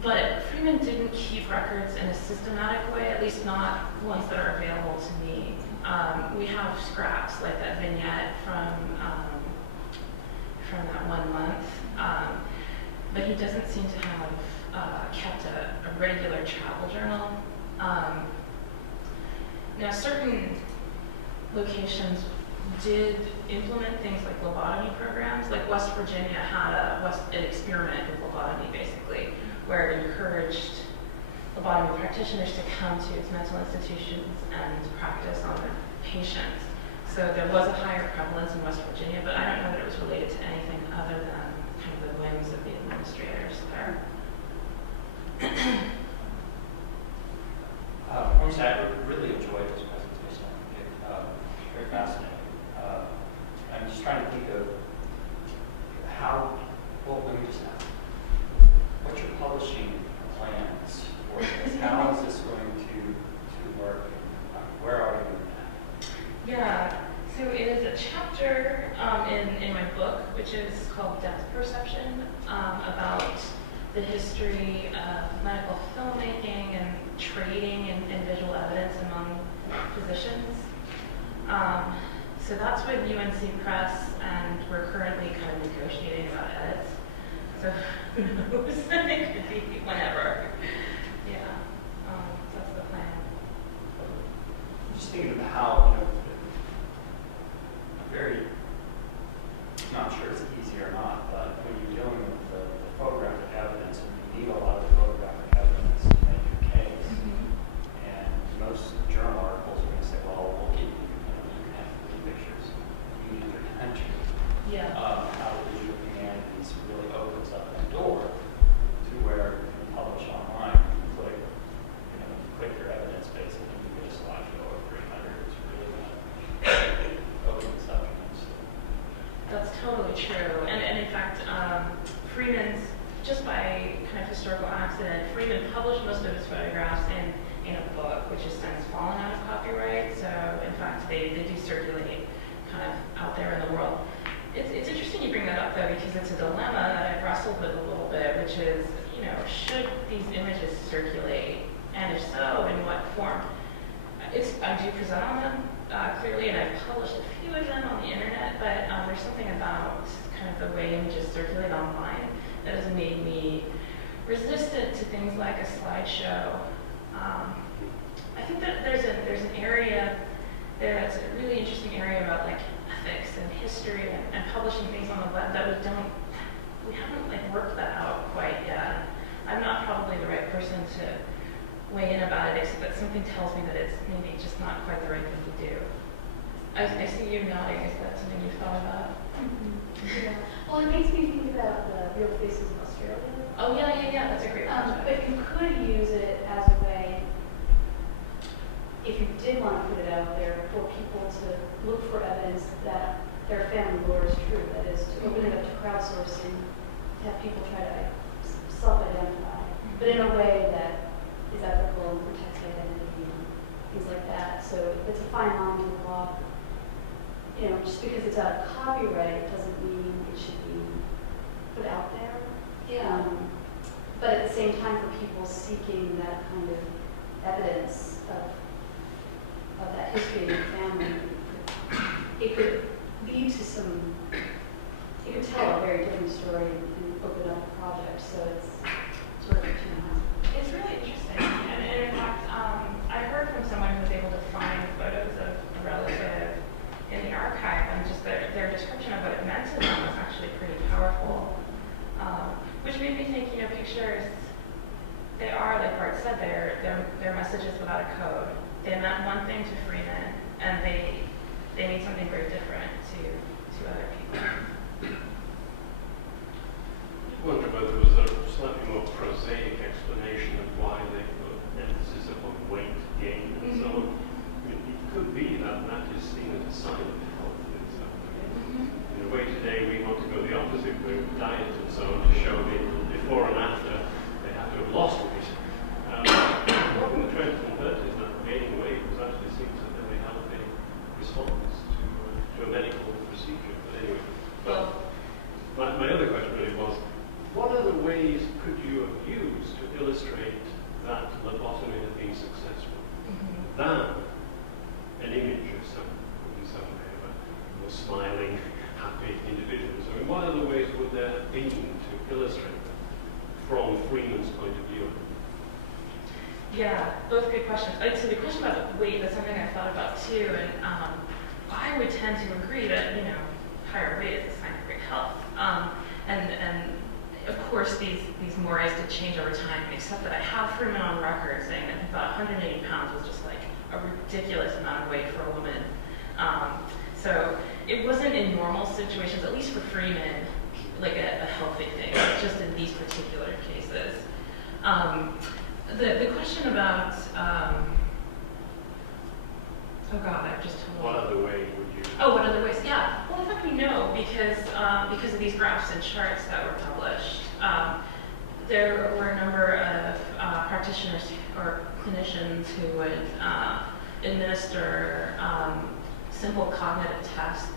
But Freeman didn't keep records in a systematic way, at least not ones that are available to me. We have scraps, like that vignette from that 1 month, but he doesn't seem to have kept a regular travel journal. Now, certain locations did implement things like lobotomy programs. Like West Virginia had an experiment with lobotomy, basically, where it encouraged lobotomy practitioners to come to its mental institutions and practice on their patients. So there was a higher prevalence in West Virginia, but I don't know that it was related to anything other than kind of the whims of the administrators there. Honestly, I really enjoyed this presentation. Very fascinating. I'm just trying to think of let me just ask, what's your publishing plans for this? How is this going to work? Where are you in that? Yeah, so it is a chapter in my book, which is called Depth Perception, about the history of medical filmmaking and trading in visual evidence among physicians. So that's with UNC Press, and we're currently kind of negotiating about edits. So who knows? It could be whenever. Yeah, that's the plan. I'm just thinking of how, I'm not sure it's easy or not, but when you're dealing with the photographic evidence, and you need a lot of the photographic evidence to make your case, and most journal articles are going to say, well, we'll give you, you can have 50 pictures, you need your country. Yeah. How would you just by kind of historical accident, Freeman published most of his photographs in a book, which has since fallen out of copyright. So in fact, they do circulate kind of out there in the world. It's interesting you bring that up though, because it's a dilemma that I've wrestled with a little bit, which is, you know, should these images circulate, and if so, in what form? I do present on them clearly, and I've published a few of them on the internet, but there's something about kind of the way images circulate online that has made me resistant to things like a slideshow. I think that there's an area there that's a really interesting area about like ethics and history and publishing things on the web that we haven't like worked that out quite yet. I'm not probably the right person to weigh in about it, except that something tells me that it's maybe just not quite the right thing to do. I see you nodding. Is that something you've thought about? Yeah. Well, it makes me think about the Real Faces of Australia. Oh yeah. That's a great project. But you could use it as a way, if you did want to put it out there, for people to look for evidence that their family lore is true. That is, to open it up to crowdsourcing, to have people try to self-identify, but in a way that is ethical and protects identity and things like that. So it's a fine line to the law. You know, just because it's out of copyright doesn't mean it should be put out there. Yeah. But at the same time, for people seeking that kind of evidence of that history of your family, it could lead to some. It could tell a very different story and open up a project. So it's sort of It's really interesting, and in fact, I heard from someone who was able to find photos of a relative in the archive, and just their description of what it meant to them was actually pretty powerful. Which made me think, you know, pictures, they are, like Bart said, they're messages without a code. They meant one thing to Freeman, and they mean something very different to other people. I wonder whether there was a slightly more prosaic explanation of why they put emphasis upon weight gain and so on. I mean, it could be that that is seen as a sign of health in some way. In a way today we want to go the opposite way with diet and so on to show the before and after they have to have lost weight. What in the 20s and 30s that gaining weight was actually seen as a very healthy response to a medical procedure. But anyway, my other question really was, what other ways could you have used to illustrate that lobotomy had been successful than an image of some way of a smiling, happy individuals? I mean, what other ways would there have been to illustrate that from Freeman's point of view? Yeah, both good questions. So the question about weight, that's something I've thought about too, and I would tend to agree that, you know, higher weight is a sign of great health. And of course, these mores did change over time, except that I have Freeman on record saying that he thought 180 pounds was just like a ridiculous amount of weight for a woman. So it wasn't in normal situations, at least for Freeman, like a healthy thing. It's just in these particular cases. The question about, oh God, I've just told you. What other way would you? Oh, what other ways? Yeah. Well, in fact, we know because of these graphs and charts that were published. There were a number of practitioners or clinicians who would administer simple cognitive tests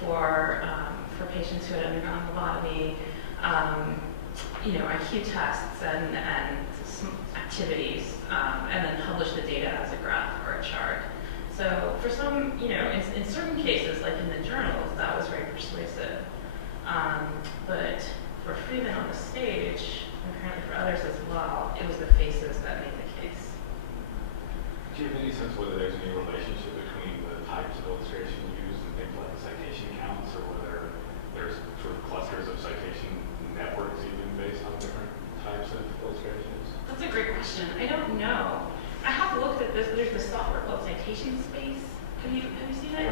for patients who had undergone lobotomy, you know, IQ tests and some activities, and then publish the data as a graph or a chart. So for some, you know, in certain cases, like in the journals, that was very persuasive. But for Freeman on the stage, and apparently for others as well, it was the faces that made the case. Do you have any sense whether there's any relationship between the types of illustration used and things like citation counts, or whether there's sort of clusters of citation networks even based on different types of illustrations? That's a great question. I don't know. I have looked at this. There's this software called Citation Space. Have you seen it?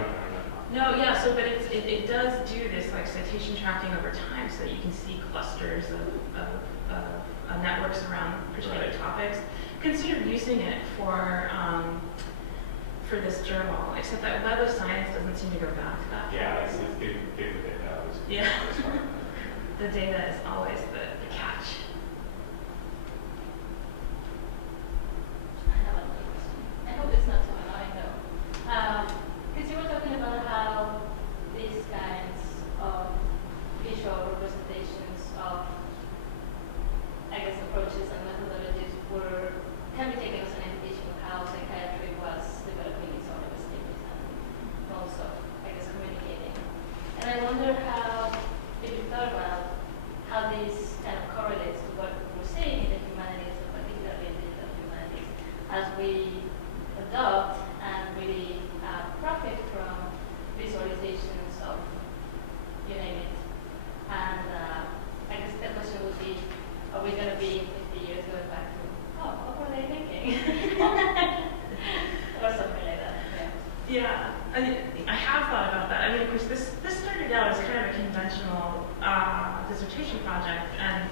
No, yeah. So, but it does do this like citation tracking over time, so that you can see clusters of networks around particular topics. Consider using it for this journal, except that Web of Science doesn't seem to go back that far. Yeah, it's getting the data. Yeah. The data is always the catch. dissertation project, and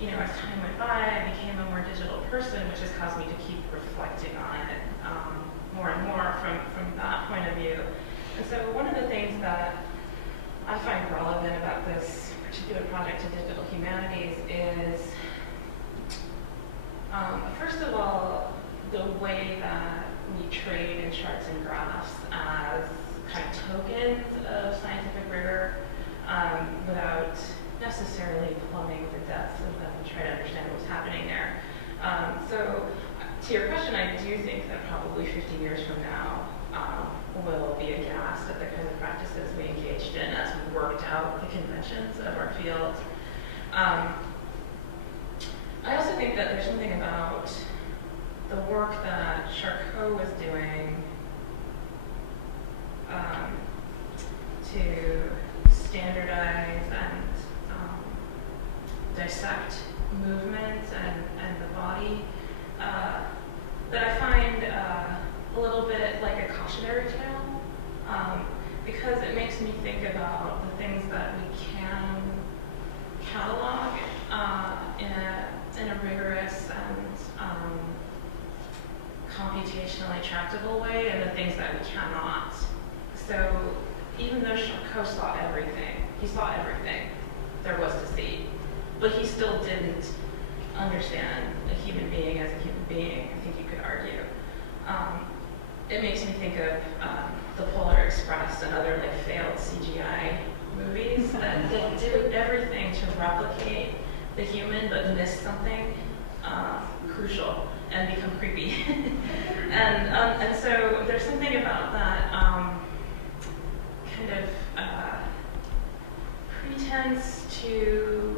as time went by, I became a more digital person, which has caused me to keep reflecting on it more and more from that point of view. And so one of the things that I find relevant about this particular project in digital humanities is, first of all, the way that we trade in charts and graphs as kind of tokens of scientific rigor without necessarily plumbing the depths of them and try to understand what's happening there. So to your question, I do think that probably 50 years from now, we'll be aghast at the kind of practices we engaged in as we worked out the conventions of our field. I also think that there's something about the work that Charcot was doing to standardize and dissect movement and the body that I find a little bit like a cautionary tale, because it makes me think about the things that we can catalog in a rigorous and computationally tractable way, and the things that we cannot. So even though Charcot saw everything, he saw everything there was to see, but he still didn't understand a human being as a human being, I think you could argue. It makes me think of The Polar Express and other like failed CGI movies that do everything to replicate the human but miss something crucial and become creepy. and so there's something about that kind of pretense to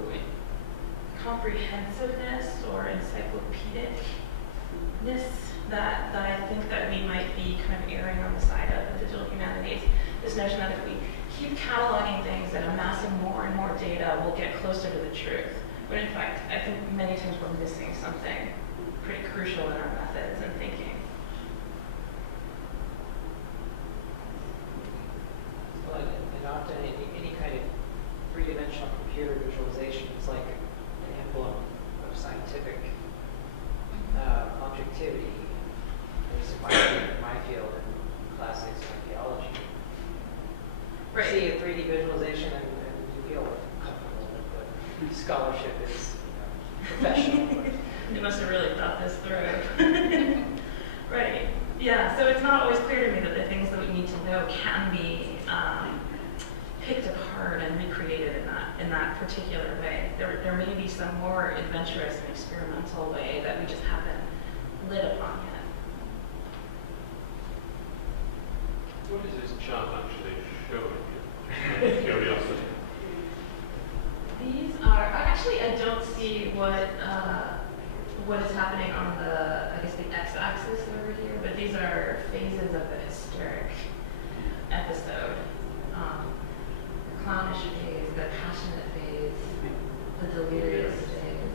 comprehensiveness or encyclopedicness that I think that we might be kind of erring on the side of in digital humanities. This notion that if we keep cataloging things and amassing more and more data, we'll get closer to the truth. But in fact, I think many times we're missing something pretty crucial in our methods and thinking. Well, and often any kind of three-dimensional computer visualization is like an emblem of scientific objectivity. There's my field in classics archaeology. Right. You see a 3D visualization and you feel comfortable with the scholarship is professional. They must have really thought this through. Right. Yeah, so it's not always clear to me that the things that we need to know can be picked apart and recreated in that particular way. There may be some more adventurous and experimental way that we just haven't lit upon yet. What is this chart actually showing you? Curiosity. These are actually I don't see what is happening on the x-axis over here, but these are phases of the hysteric episode. The clownish phase, the passionate phase, the delirious phase.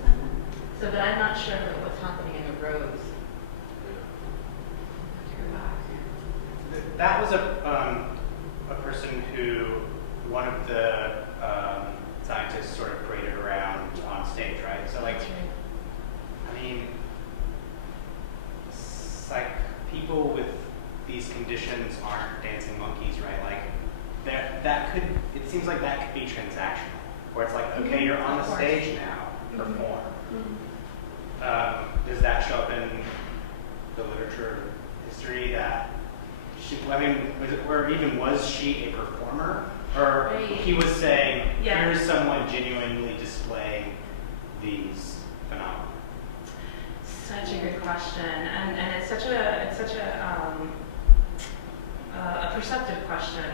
So, but I'm not sure what's happening in the rows. That was a person who one of the scientists sort of paraded around on stage, right? So like, I mean, like people with these conditions aren't dancing monkeys, right? Like that could, it seems like that could be transactional, where it's like, okay, you're on the stage now, perform. Does that show up in the literature history that she, I mean, was she a performer? Or he was saying, here's someone genuinely displaying these phenomena. Such a good question, and it's such a perceptive question.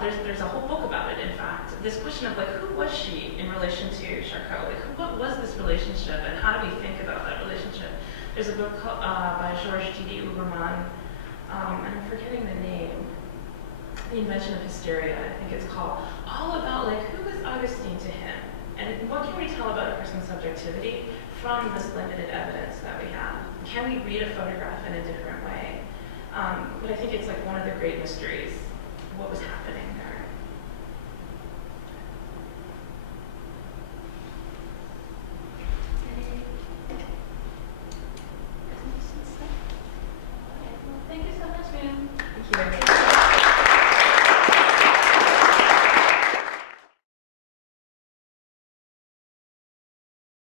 There's a whole book about it. In fact, this question of like, who was she in relation to Charcot? Like, what was this relationship, and how do we think about that relationship? There's a book called, by Georges G.D. Uberman, and I'm forgetting the name. The Invention of Hysteria, I think it's called, all about like who was Augustine to him, and what can we tell about a person's subjectivity from this limited evidence that we have? Can we read a photograph in a different way? But I think it's like one of the great mysteries, what was happening there.